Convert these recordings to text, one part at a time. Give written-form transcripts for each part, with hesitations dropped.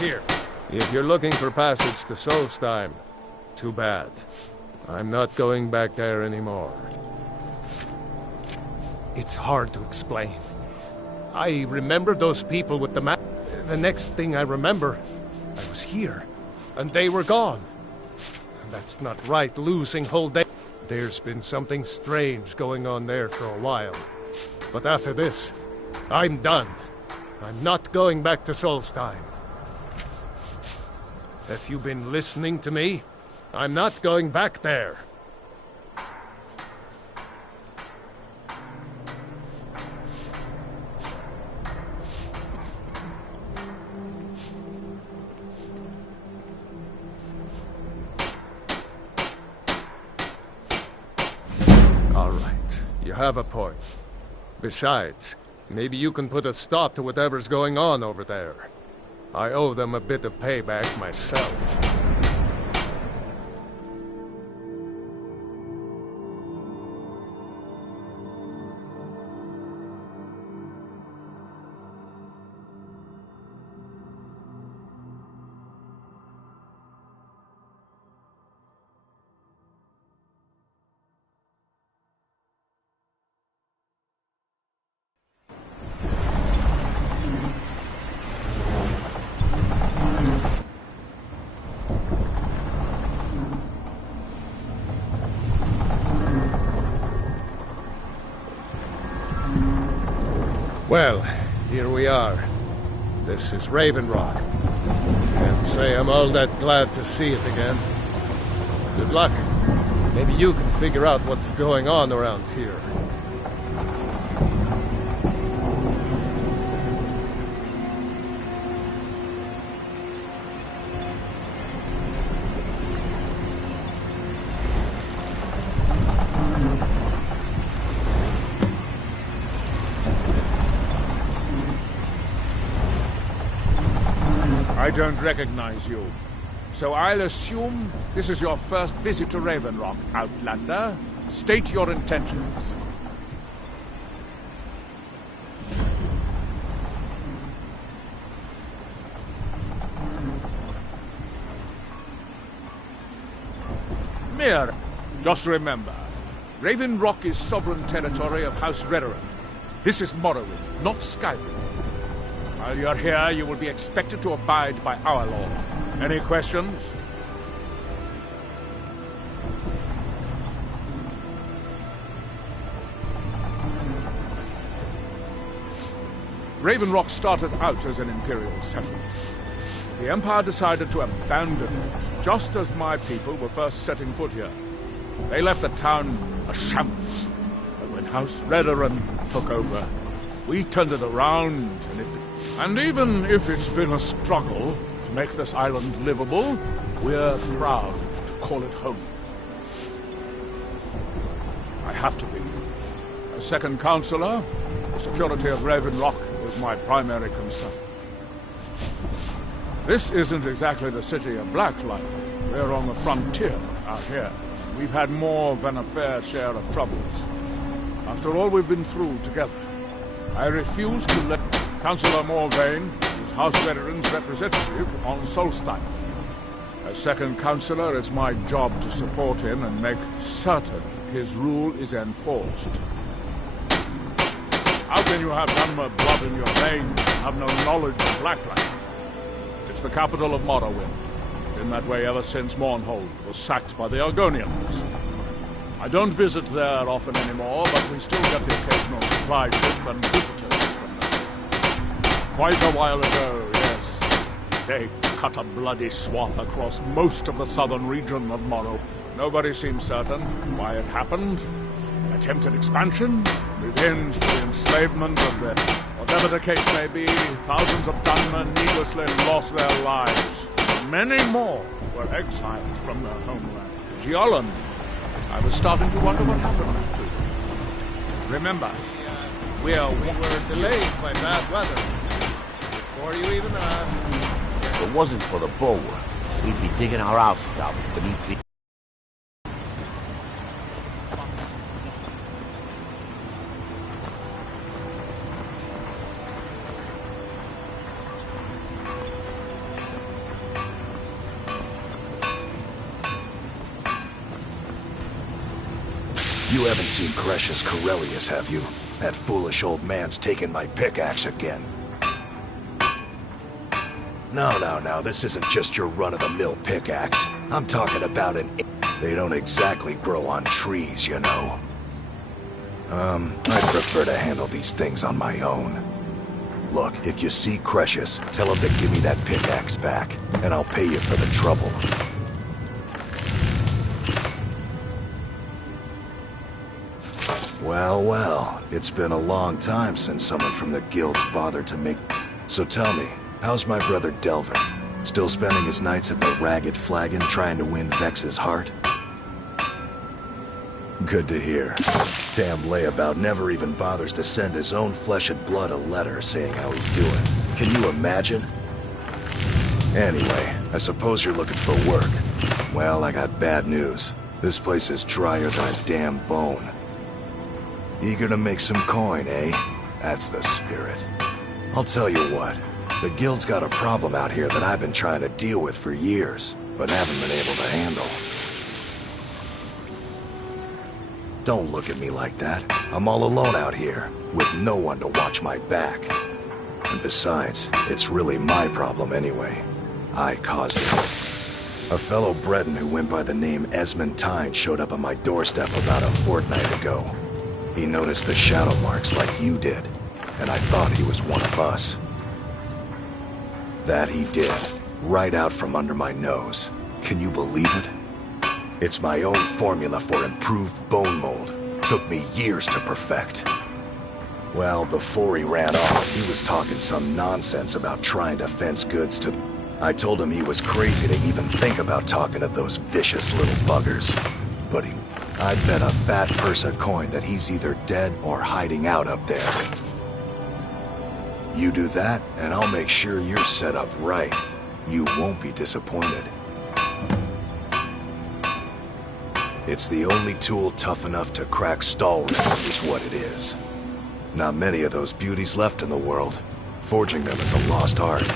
here. If you're looking for passage to Solstheim, too bad. I'm not going back there anymore. It's hard to explain. I remember those people with the map. The next thing I remember, I was here, and they were gone. And that's not right, losing whole day. There's been something strange going on there for a while. But after this, I'm done. I'm not going back to Solstheim. Have you been listening to me? I'm not going back there. All right, you have a point. Besides, maybe you can put a stop to whatever's going on over there. I owe them a bit of payback myself. Well, here we are. This is Raven Rock. Can't say I'm all that glad to see it again. Good luck. Maybe you can figure out what's going on around here. I don't recognize you. So I'll assume this is your first visit to Raven Rock, Outlander. State your intentions. Mir, just remember, Raven Rock is sovereign territory of House Redoran. This is Morrowind, not Skyrim. While you're here, you will be expected to abide by our law. Any questions? Raven Rock started out as an Imperial settlement. The Empire decided to abandon it, just as my people were first setting foot here. They left the town a shambles. But when House Redoran took over, we turned it around, and even if it's been a struggle to make this island livable, we're proud to call it home. I have to be. As second counselor, the security of Raven Rock is my primary concern. This isn't exactly the city of Blacklight. We're on the frontier out here. We've had more than a fair share of troubles. After all we've been through together, I refuse to let Councillor Morvain is House Veteran's representative on Solstheim. As second councillor, it's my job to support him and make certain his rule is enforced. How can you have Dunmer blood in your veins and have no knowledge of Blacklight? It's the capital of Morrowind. Been that way ever since Mournhold was sacked by the Argonians. I don't visit there often anymore, but we still get the occasional supply ship and visitors from there. Quite a while ago, yes. They cut a bloody swath across most of the southern region of Morrow. Nobody seems certain why it happened. Attempted expansion, revenge for the enslavement of the... Whatever the case may be, thousands of Dunmer needlessly lost their lives. Many more were exiled from their homeland. Giolan, I was starting to wonder what happened to them. Remember, We were delayed by bad weather. Before you even asked. If it wasn't for the bulwark, we'd be digging our houses out beneath the... You haven't seen Cretius Corellius, have you? That foolish old man's taken my pickaxe again. No, this isn't just your run-of-the-mill pickaxe. I'm talking about an... They don't exactly grow on trees, you know. I prefer to handle these things on my own. Look, if you see Cretius, tell him to give me that pickaxe back, and I'll pay you for the trouble. Well, it's been a long time since someone from the guilds bothered to make... So tell me, how's my brother Delvin? Still spending his nights at the Ragged Flagon trying to win Vex's heart? Good to hear. Damn layabout never even bothers to send his own flesh and blood a letter saying how he's doing. Can you imagine? Anyway, I suppose you're looking for work. Well, I got bad news. This place is drier than a damn bone. Eager to make some coin, eh? That's the spirit. I'll tell you what, the guild's got a problem out here that I've been trying to deal with for years, but haven't been able to handle. Don't look at me like that. I'm all alone out here, with no one to watch my back. And besides, it's really my problem anyway. I caused it. A fellow Breton who went by the name Esmond Tyne showed up on my doorstep about a fortnight ago. He noticed the shadow marks like you did, and I thought he was one of us. That he did, right out from under my nose. Can you believe it? It's my own formula for improved bone mold. Took me years to perfect. Well, before he ran off, he was talking some nonsense about trying to fence goods to... I told him he was crazy to even think about talking to those vicious little buggers. But I'd bet a fat purse of coin that he's either dead or hiding out up there. You do that, and I'll make sure you're set up right. You won't be disappointed. It's the only tool tough enough to crack Skyrim is what it is. Not many of those beauties left in the world. Forging them is a lost art.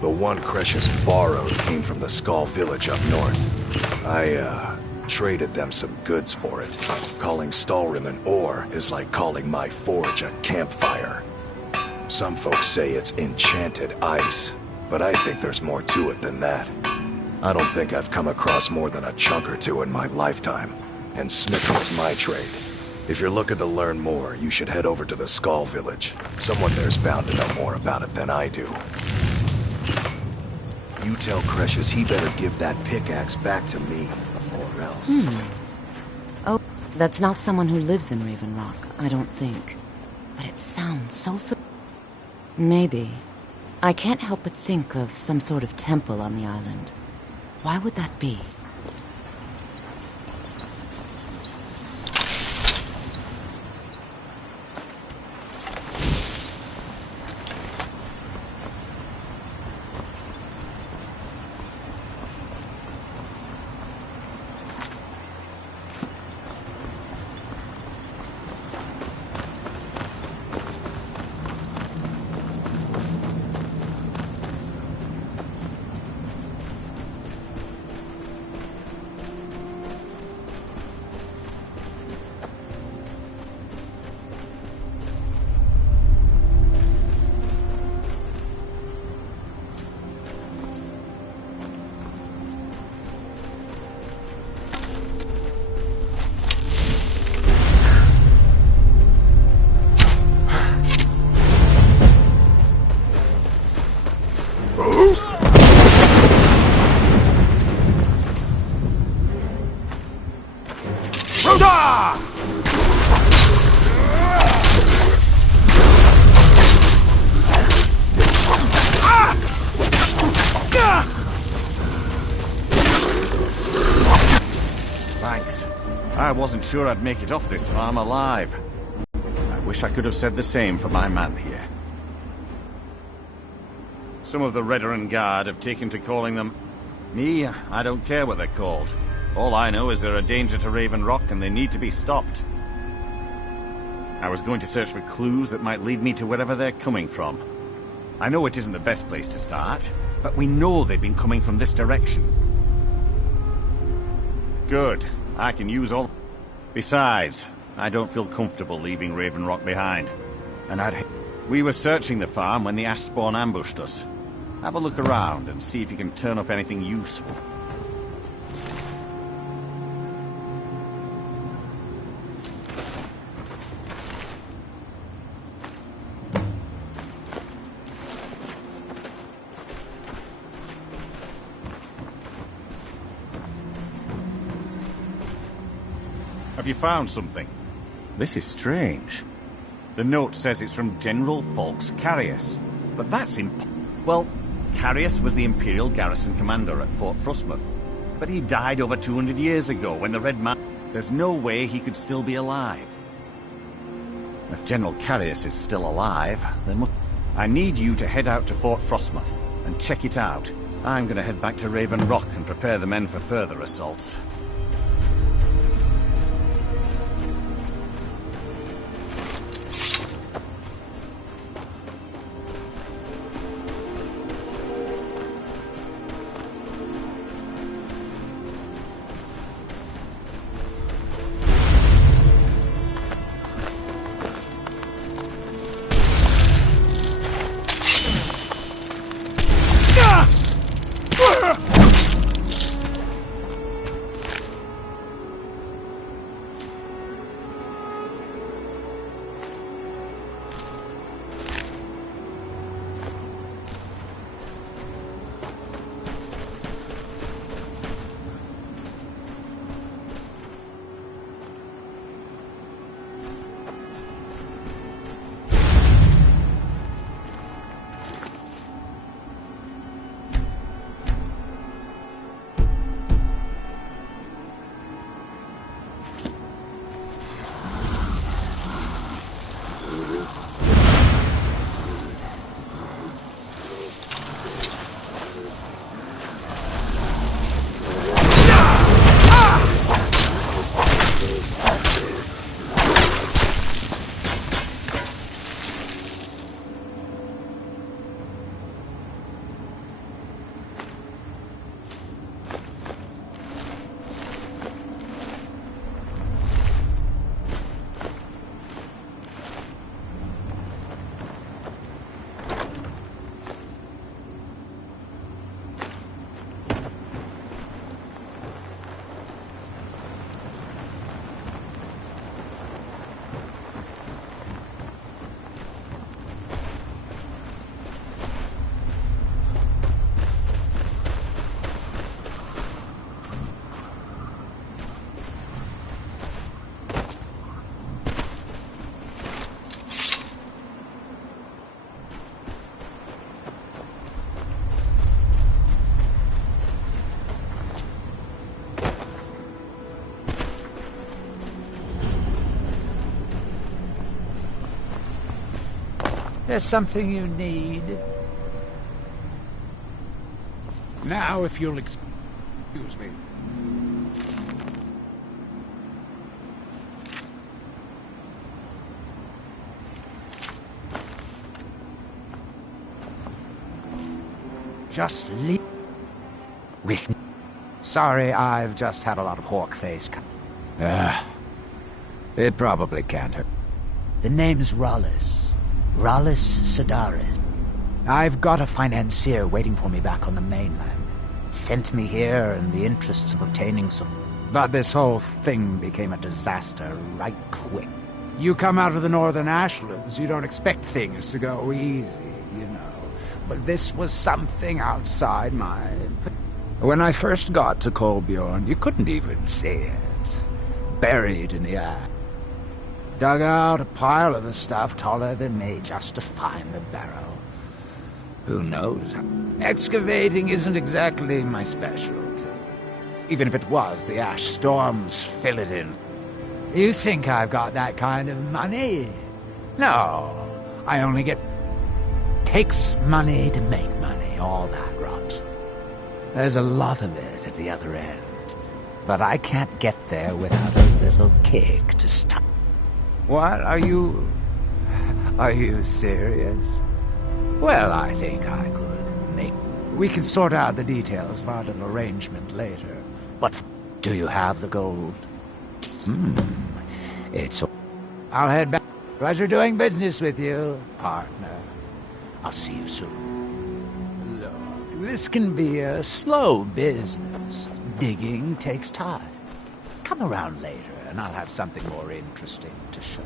The one Cretius borrowed came from the Skull village up north. I, traded them some goods for it. Calling Skyrim an ore is like calling my forge a campfire. Some folks say it's enchanted ice, but I think there's more to it than that. I don't think I've come across more than a chunk or two in my lifetime, and smithing's my trade. If you're looking to learn more, you should head over to the Skull village. Someone there's bound to know more about it than I do. You tell Cretius he better give that pickaxe back to me, or else. Oh, that's not someone who lives in Raven Rock, I don't think. But it sounds so Maybe. I can't help but think of some sort of temple on the island. Why would that be? Thanks. I wasn't sure I'd make it off this farm alive. I wish I could have said the same for my man here. Some of the Redoran Guard have taken to calling them... Me, I don't care what they're called. All I know is they're a danger to Raven Rock and they need to be stopped. I was going to search for clues that might lead me to wherever they're coming from. I know it isn't the best place to start, but we know they've been coming from this direction. Good. I can use all... Besides, I don't feel comfortable leaving Raven Rock behind. And we were searching the farm when the ash spawn ambushed us. Have a look around and see if you can turn up anything useful. Have you found something? This is strange. The note says it's from General Falks Carius. But that's well, Carius was the Imperial garrison commander at Fort Frostmoth. But he died over 200 years ago when the Red Man... There's no way he could still be alive. If General Carius is still alive, then I need you to head out to Fort Frostmoth and check it out. I'm gonna head back to Raven Rock and prepare the men for further assaults. There's something you need. Now, if you'll excuse me. Just leave with me. Sorry, I've just had a lot of hawk face. It probably can't hurt. The name's Rollis. Rollis Sedaris. I've got a financier waiting for me back on the mainland. Sent me here in the interests of obtaining some... But this whole thing became a disaster right quick. You come out of the northern ashlands, you don't expect things to go easy, you know. But this was something outside my... When I first got to Kolbjorn, you couldn't even see it. Buried in the ash. Dug out a pile of the stuff taller than me just to find the barrel. Who knows? Excavating isn't exactly my specialty. Even if it was, the ash storms fill it in. You think I've got that kind of money? No, I only get... Takes money to make money, all that rot. There's a lot of it at the other end. But I can't get there without a little kick to stop. What? Are you serious? Well, I think I could make... We can sort out the details of our little arrangement later. But do you have the gold? It's all... I'll head back. Pleasure doing business with you, partner. I'll see you soon. Look, this can be a slow business. Digging takes time. Come around later, and I'll have something more interesting to show.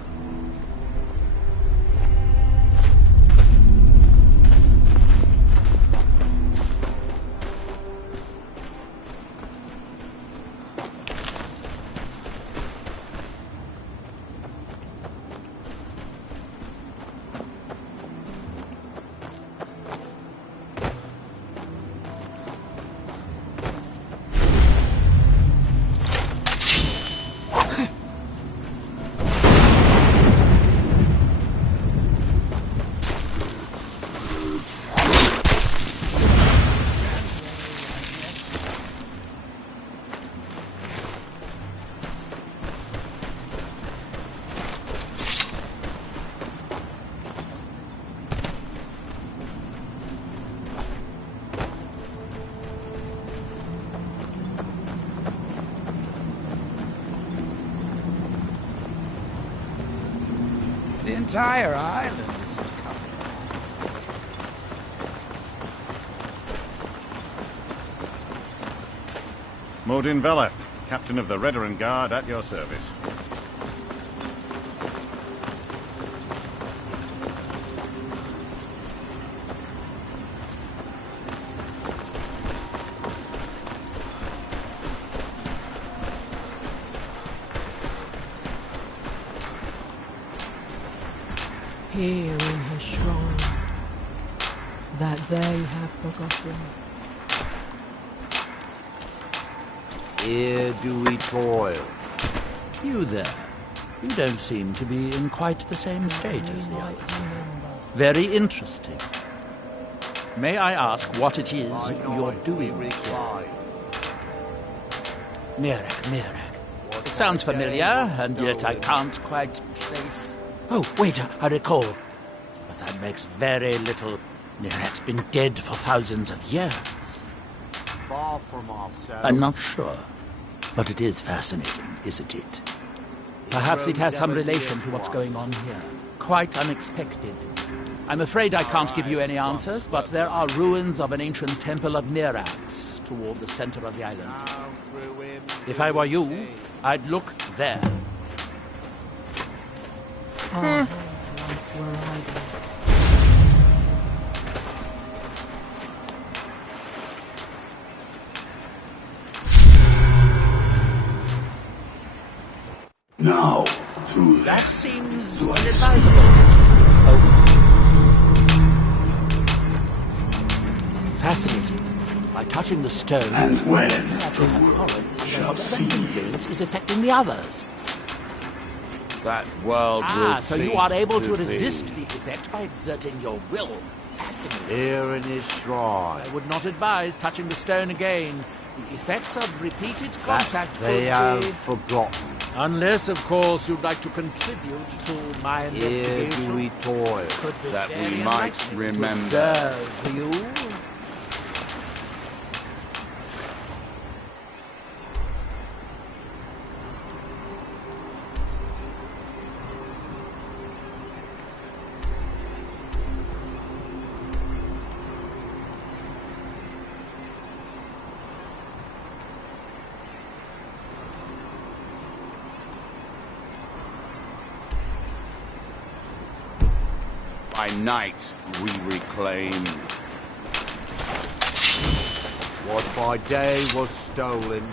The entire island is covered. Modin Veleth, captain of the Redoran Guard, at your service. Here in his shrine, that they have forgotten. Here do we toil. You there. You don't seem to be in quite the same state as the others. Very interesting. May I ask what it is you're doing? Mirek. It sounds familiar, and yet I can't quite place... Oh, wait, I recall. But that makes very little. Mirek's been dead for thousands of years. Far from ourselves. I'm not sure. But it is fascinating, isn't it? Perhaps it has some relation to what's going on here. Quite unexpected. I'm afraid I can't give you any answers, but there are ruins of an ancient temple of Mirax toward the center of the island. If I were you, I'd look there. Our hands once were idle. Now, through That seems inadvisable. Oh. Fascinating. By touching the stone, and when the the world followed, shall that see influence is affecting the others. That world will So you are able to cease resist be. the effect by exerting your will. Fascinating. Here in his shrine. I would not advise touching the stone again. The effects of repeated contact They could have be... forgotten. Unless, of course, you'd like to contribute to my Here investigation. do we toil. Could be That very we might enlightening to remember. observe you. By night we reclaim. What by day was stolen.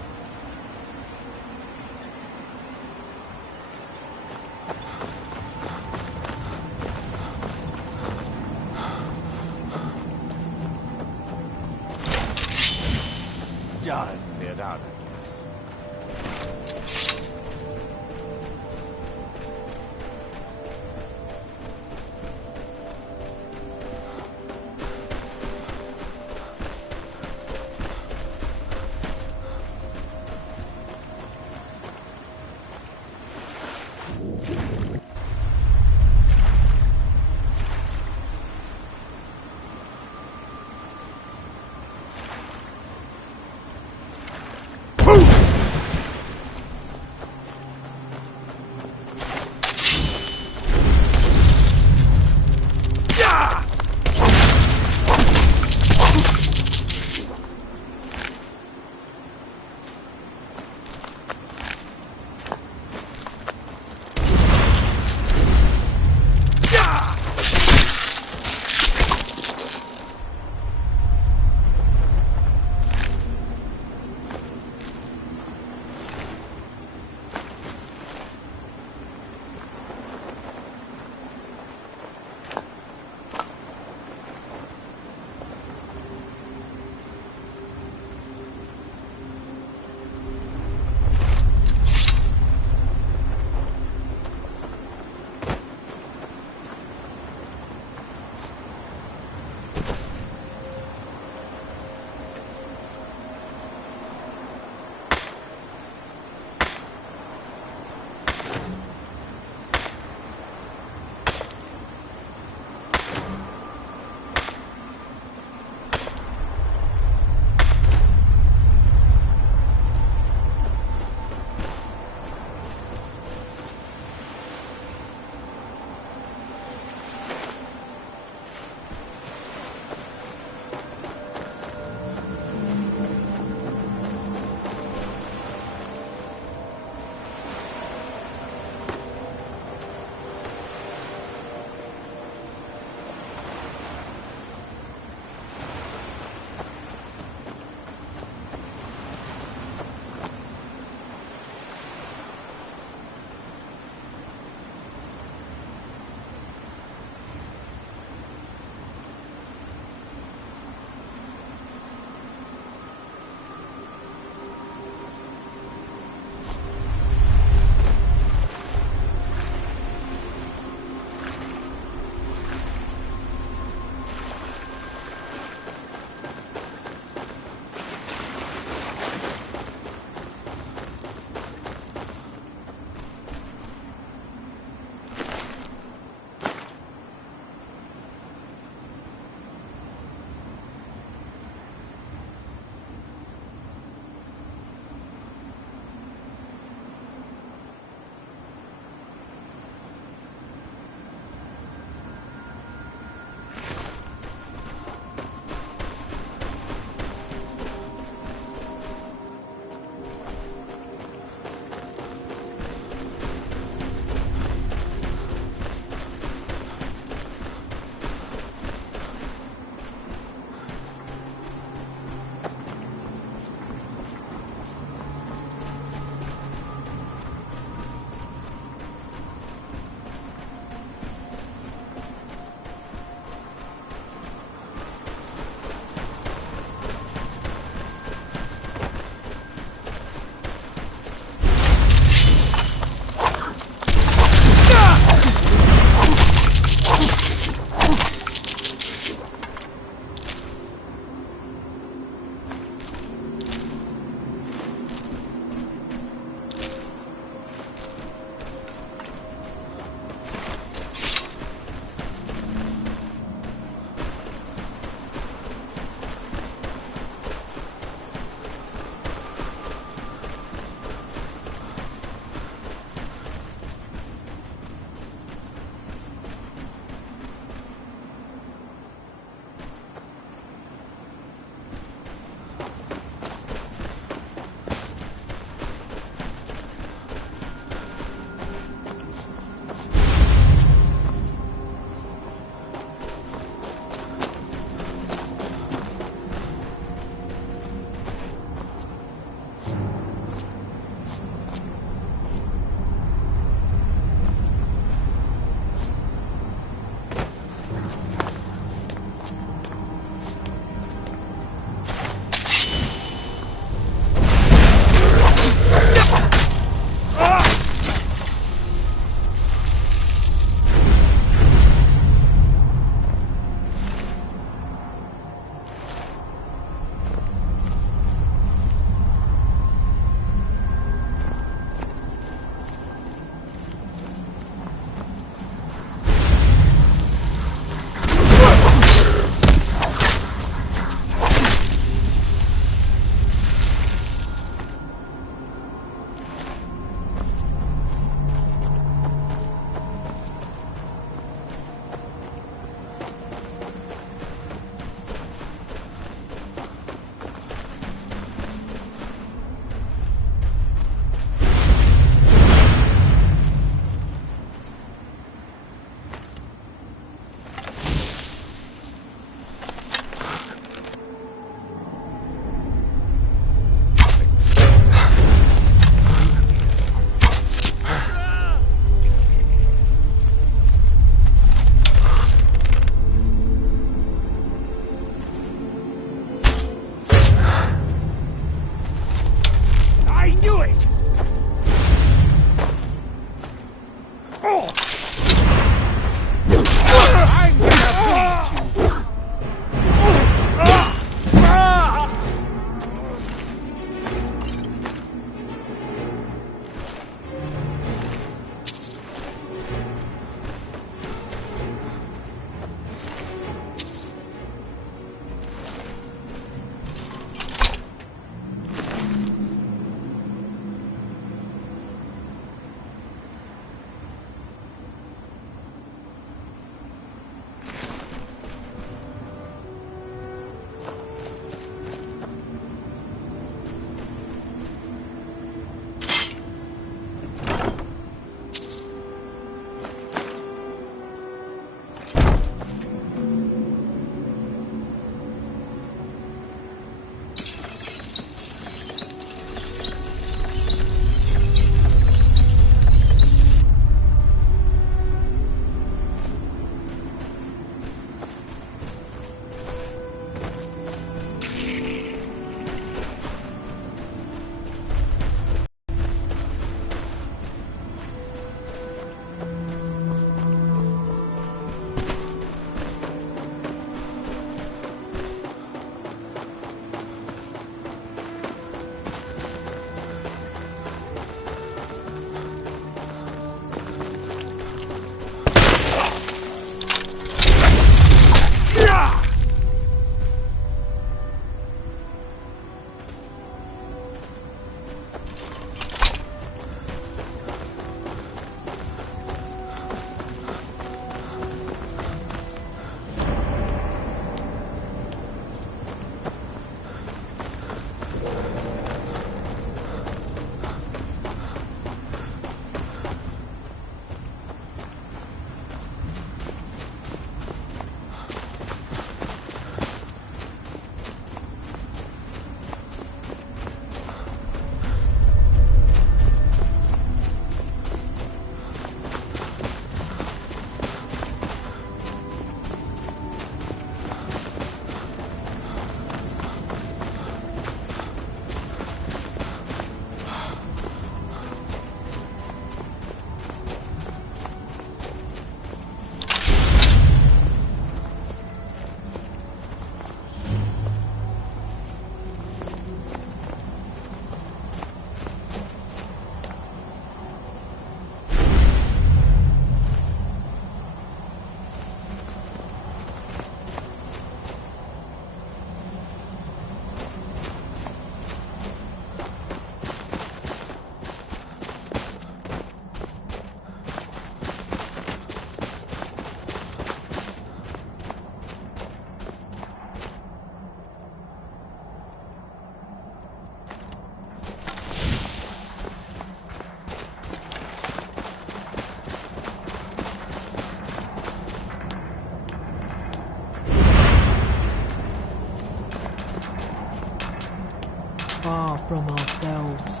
from ourselves.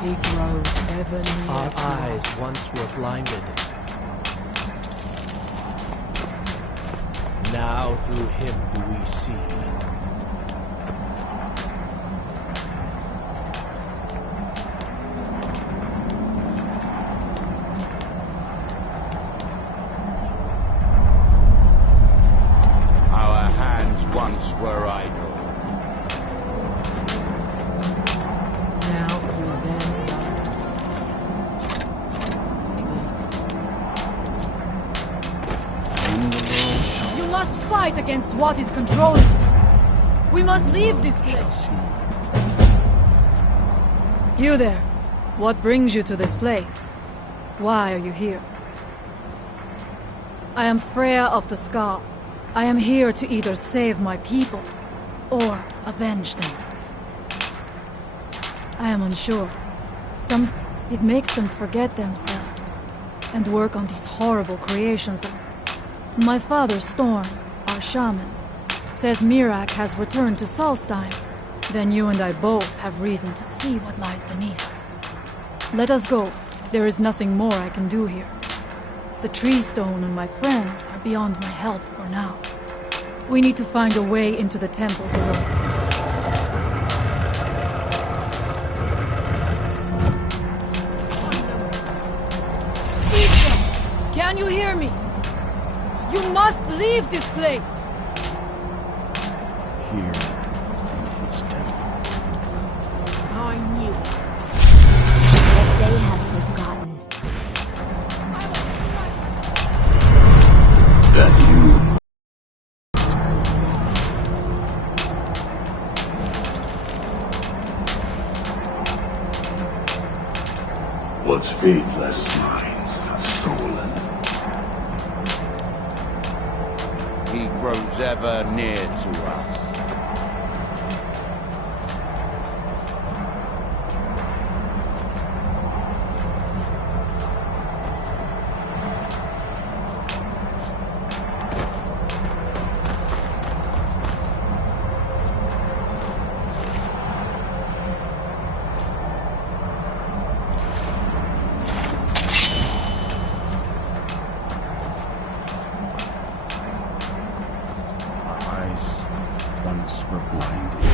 He grows ever nearer. Our to eyes us. once were blinded. Now through him do we see. Our hands once were idle. Now through them does You must fight against what is controlling you. We must leave this place. You there. What brings you to this place? Why are you here? I am Freya of the Scar. I am here to either save my people or avenge them. I am unsure. It makes them forget themselves and work on these horrible creations. My father, Storm, our shaman, says Mirak has returned to Solstein. Then you and I both have reason to see what lies beneath us. Let us go. There is nothing more I can do here. The tree stone and my friends are beyond my help for now. We need to find a way into the temple below. Can you hear me? You must leave this place! Here in his temple. I knew. But they have forgotten. That you. What faithless minds have stolen. He grows ever near to us. Once were blinded.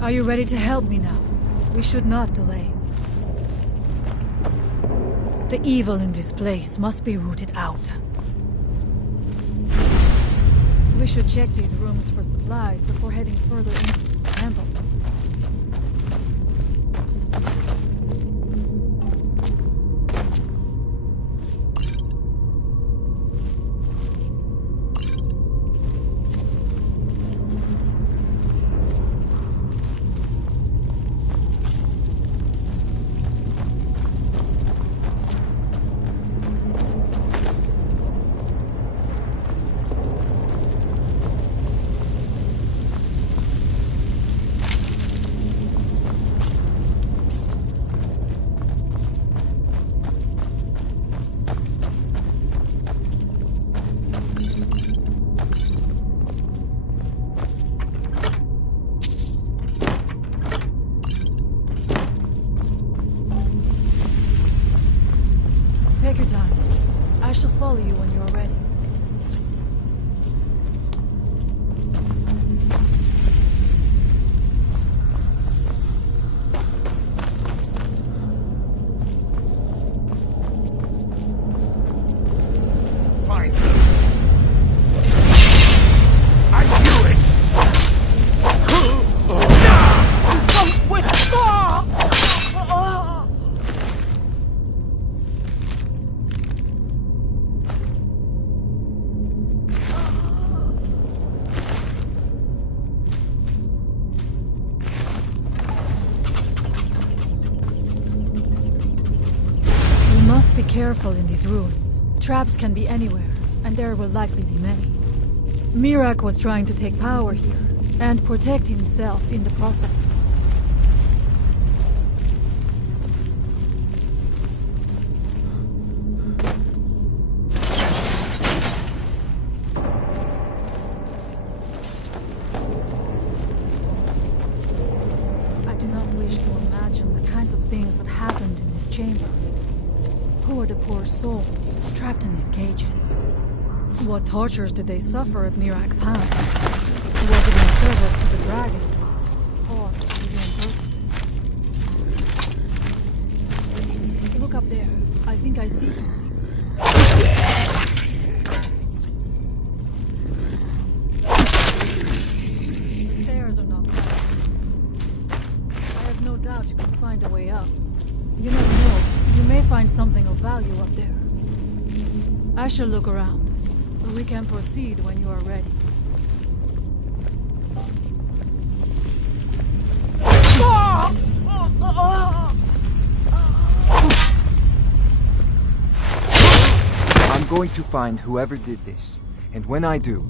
Are you ready to help me now? We should not delay. The evil in this place must be rooted out. We should check these rooms for supplies before heading further into the temple. Take your time. I shall follow you when you are ready. Find them. I knew it! Be careful in these ruins. Traps can be anywhere, and there will likely be many. Mirak was trying to take power here, and protect himself in the process. I do not wish to imagine the kinds of things that happened in this chamber. Who are the poor souls trapped in these cages? What tortures did they suffer at Mirak's hand? Was it in service to the dragons, or his own purposes? Look up there. I think I see something. The stairs are not bad. I have no doubt you can find a way up. You never know. You may find something of value up there. I shall look around. We can proceed when you are ready. I'm going to find whoever did this, and when I do...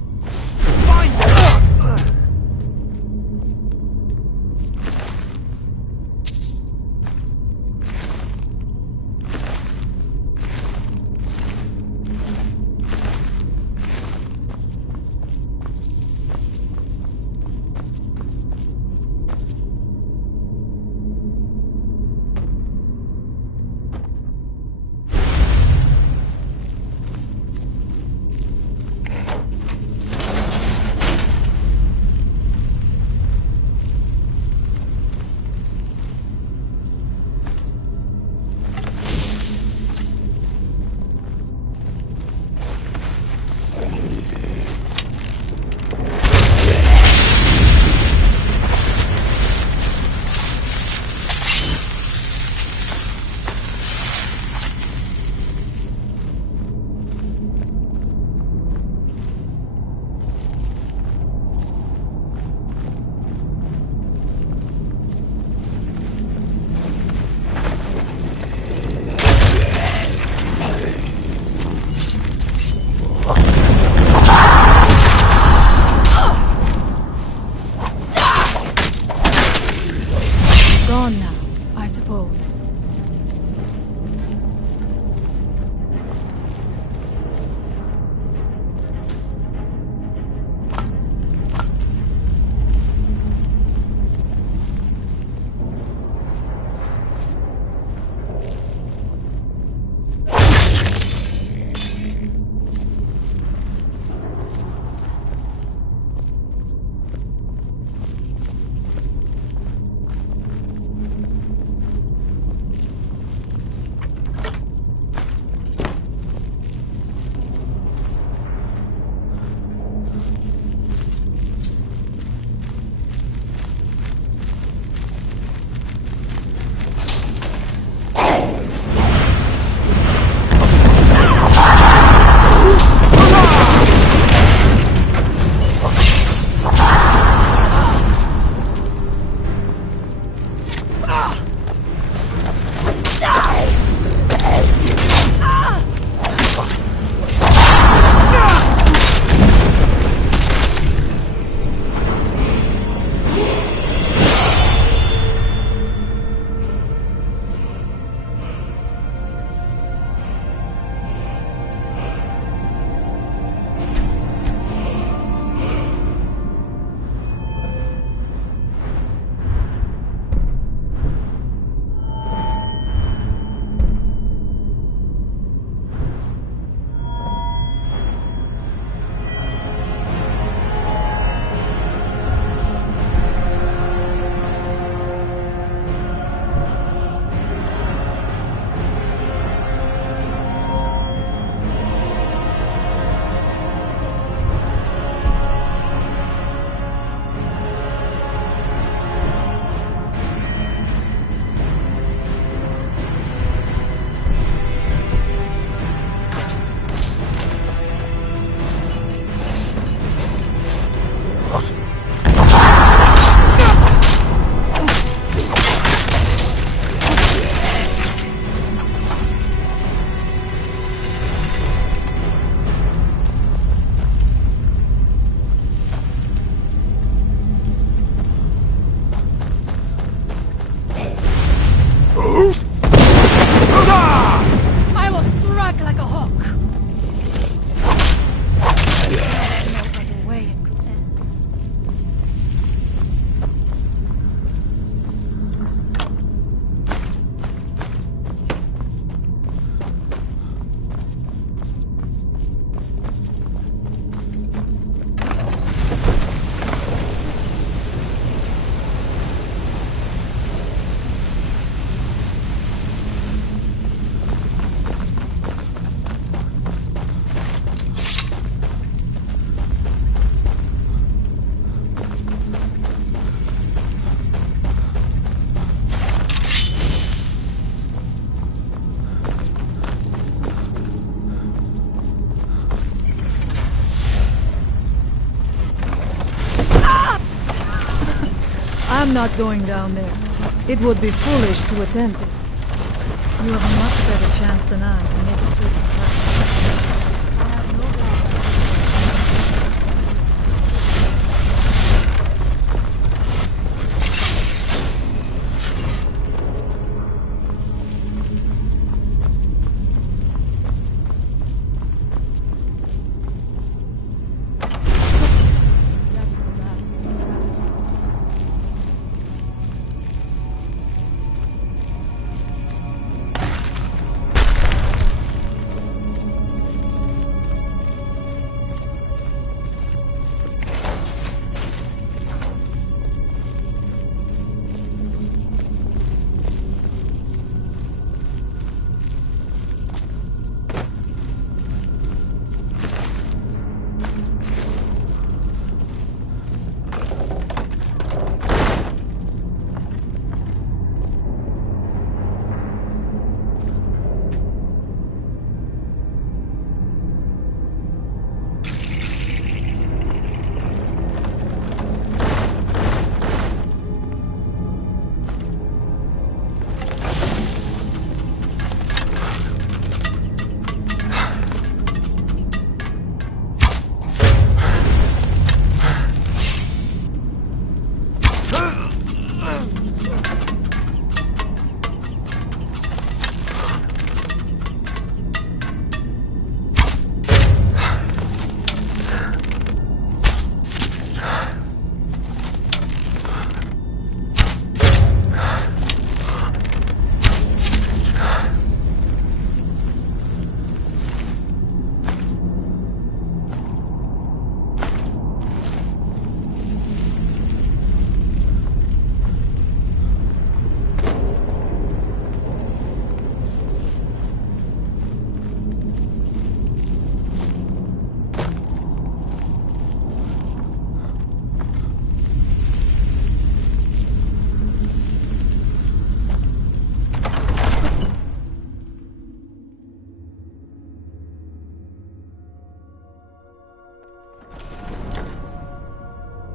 not going down there. It would be foolish to attempt it. You have a much better chance than I to make it through this time. I have no doubt.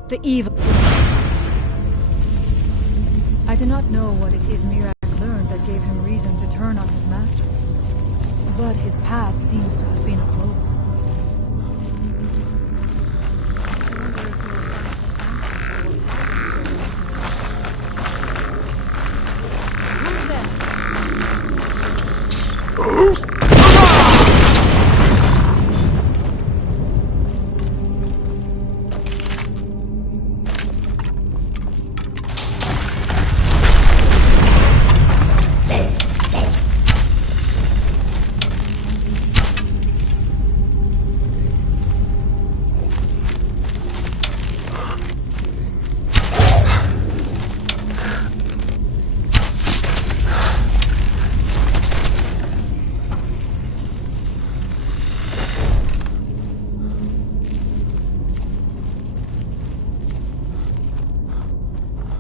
The evil. I do not know what it is Mirak learned that gave him reason to turn on his masters, but his path seems to have been a clover.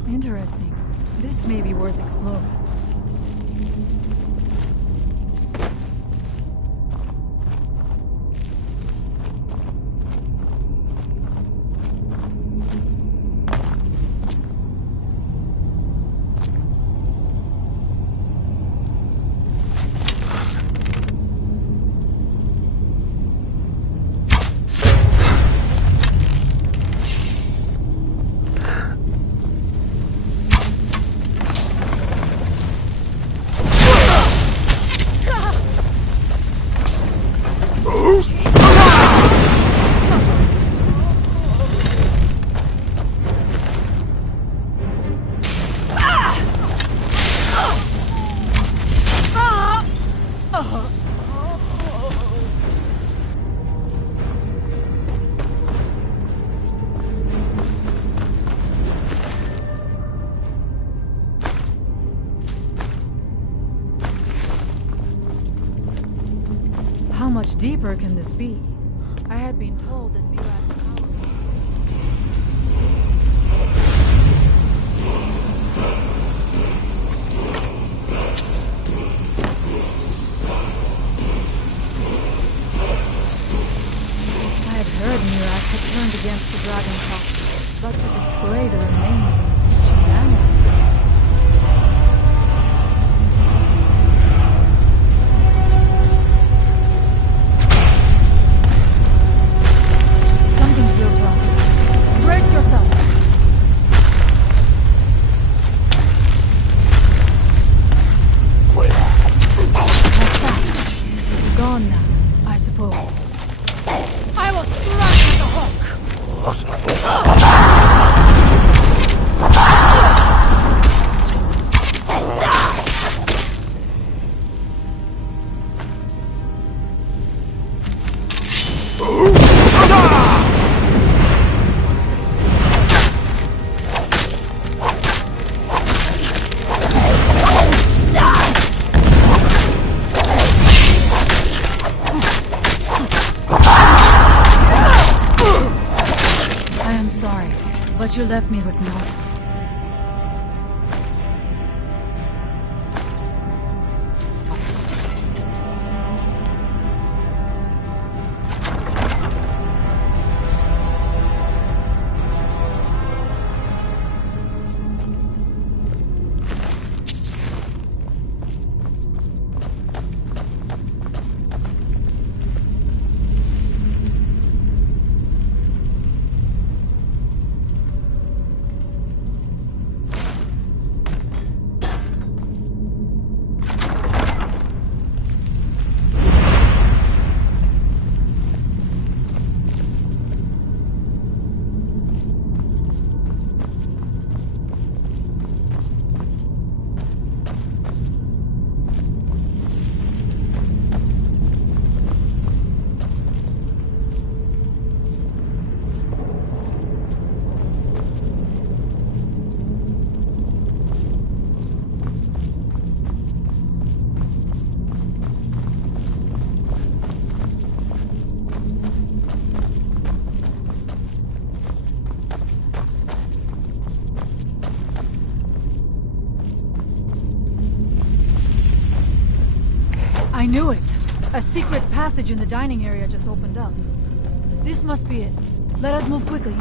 Interesting. This may be worth exploring. How much deeper can this be? I had been told that Mirak's power... I had heard Mirak had turned against the dragon cult, but to display the remains in such a manner... But you left me with no... I knew it! A secret passage in the dining area just opened up. This must be it. Let us move quickly.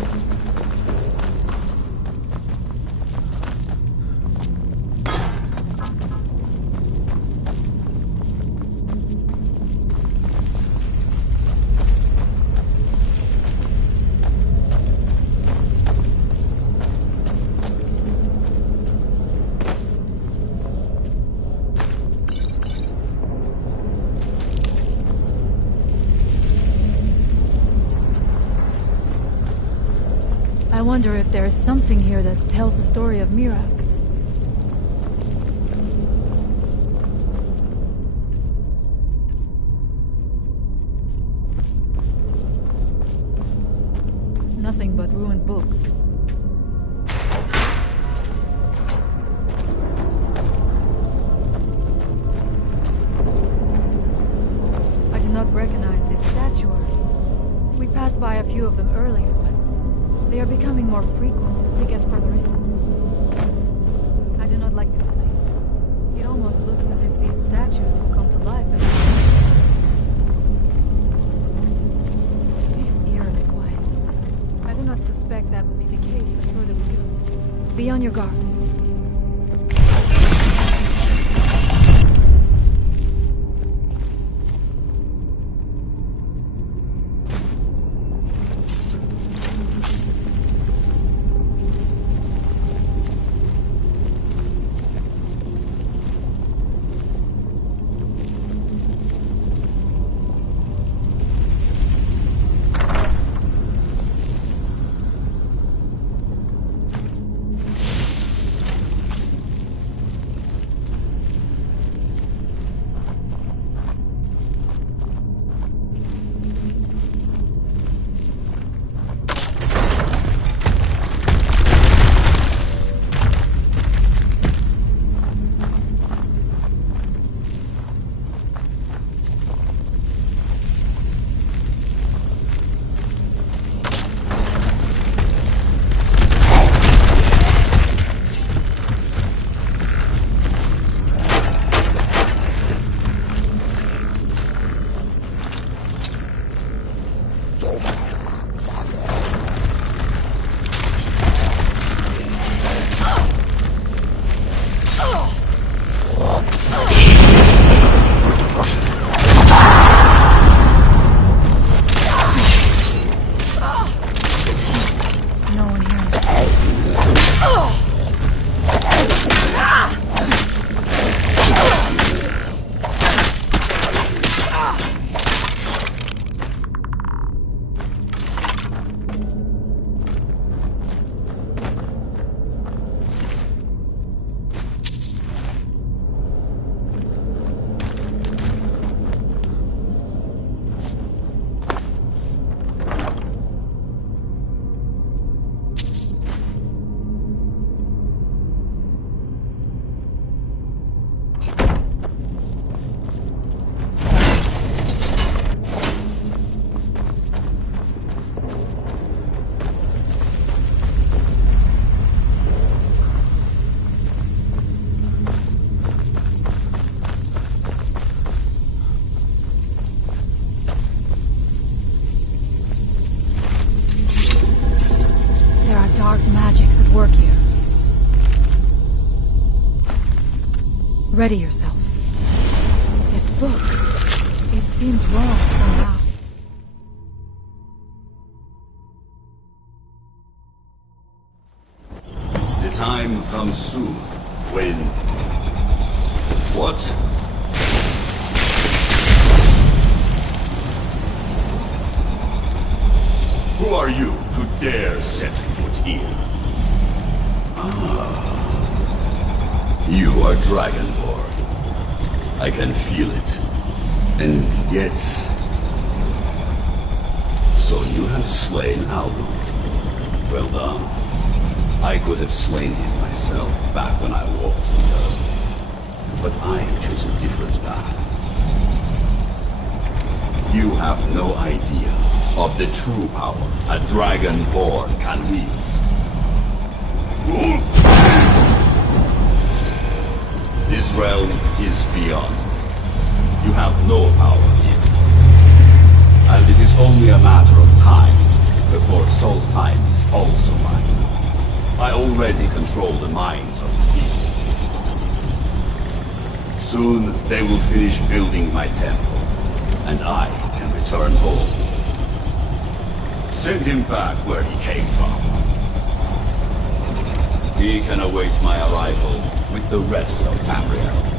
I wonder if there is something here that tells the story of Mirak. Nothing but ruined books. I do not recognize this statuary. We passed by a few of them earlier, but they are becoming more frequent as we get further in. I do not like this place. It almost looks as if these statues will come to life every day. It is eerily quiet. I do not suspect that would be the case the further we go. Be on your guard. Ready yourself. This book, it seems wrong somehow. The time comes soon when... What? Who are you to dare set foot here? Ah. You are Dragonborn. I can feel it. And yet... So you have slain Aldu. Well done. I could have slain him myself back when I walked the earth. But I chose a different path. You have no idea of the true power a Dragonborn can wield. This realm is beyond. You have no power here. And it is only a matter of time before Solstheim is also mine. I already control the minds of his people. Soon they will finish building my temple, and I can return home. Send him back where he came from. He can await my arrival with the rest of Tamriel.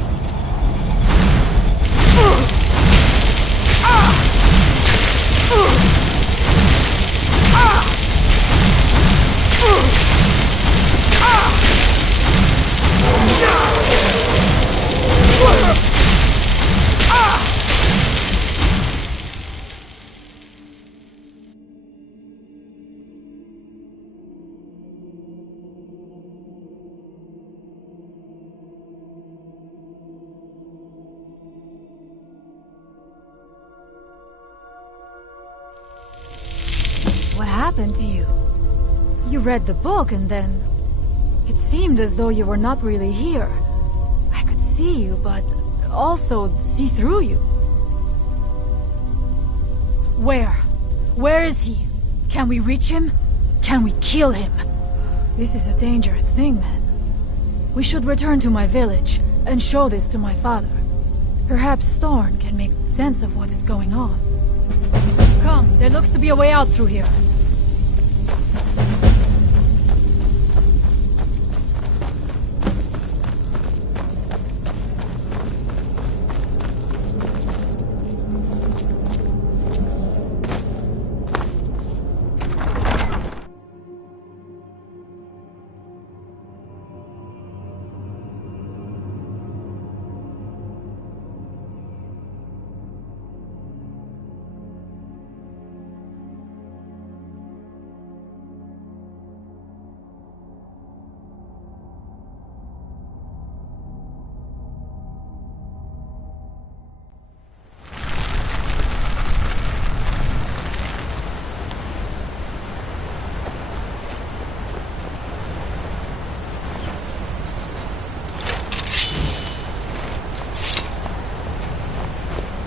What happened to you? You read the book and then... It seemed as though you were not really here. I could see you, but also see through you. Where? Where is he? Can we reach him? Can we kill him? This is a dangerous thing, then. We should return to my village and show this to my father. Perhaps Storn can make sense of what is going on. Come, there looks to be a way out through here.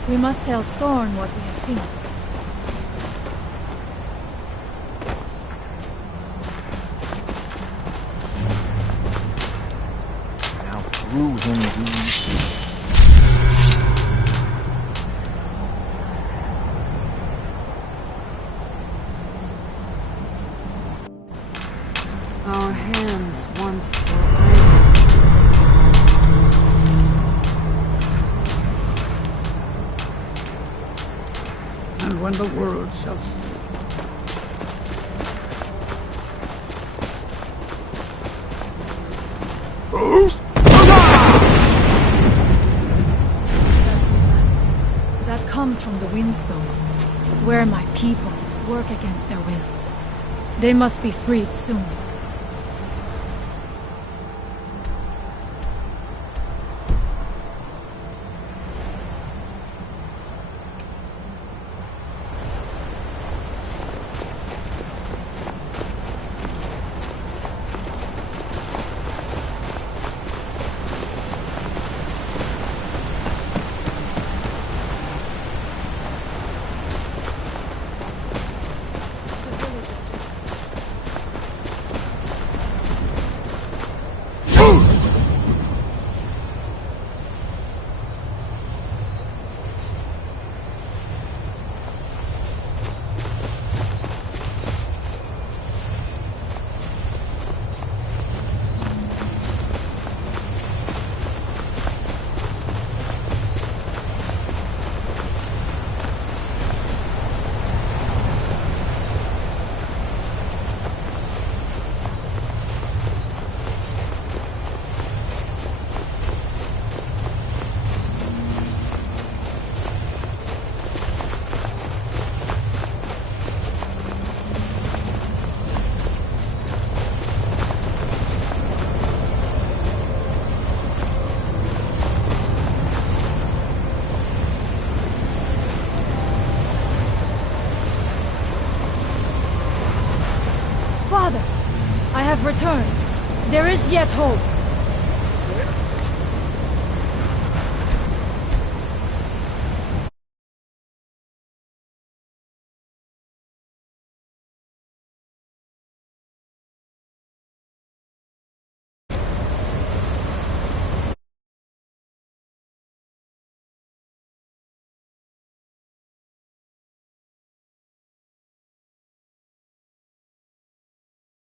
We must tell Storn what we have seen. Now through him these... Our hands once were brave. And when the world shall see. That comes from the Windstone, where my people work against their will. They must be freed soon. returned. There is yet hope.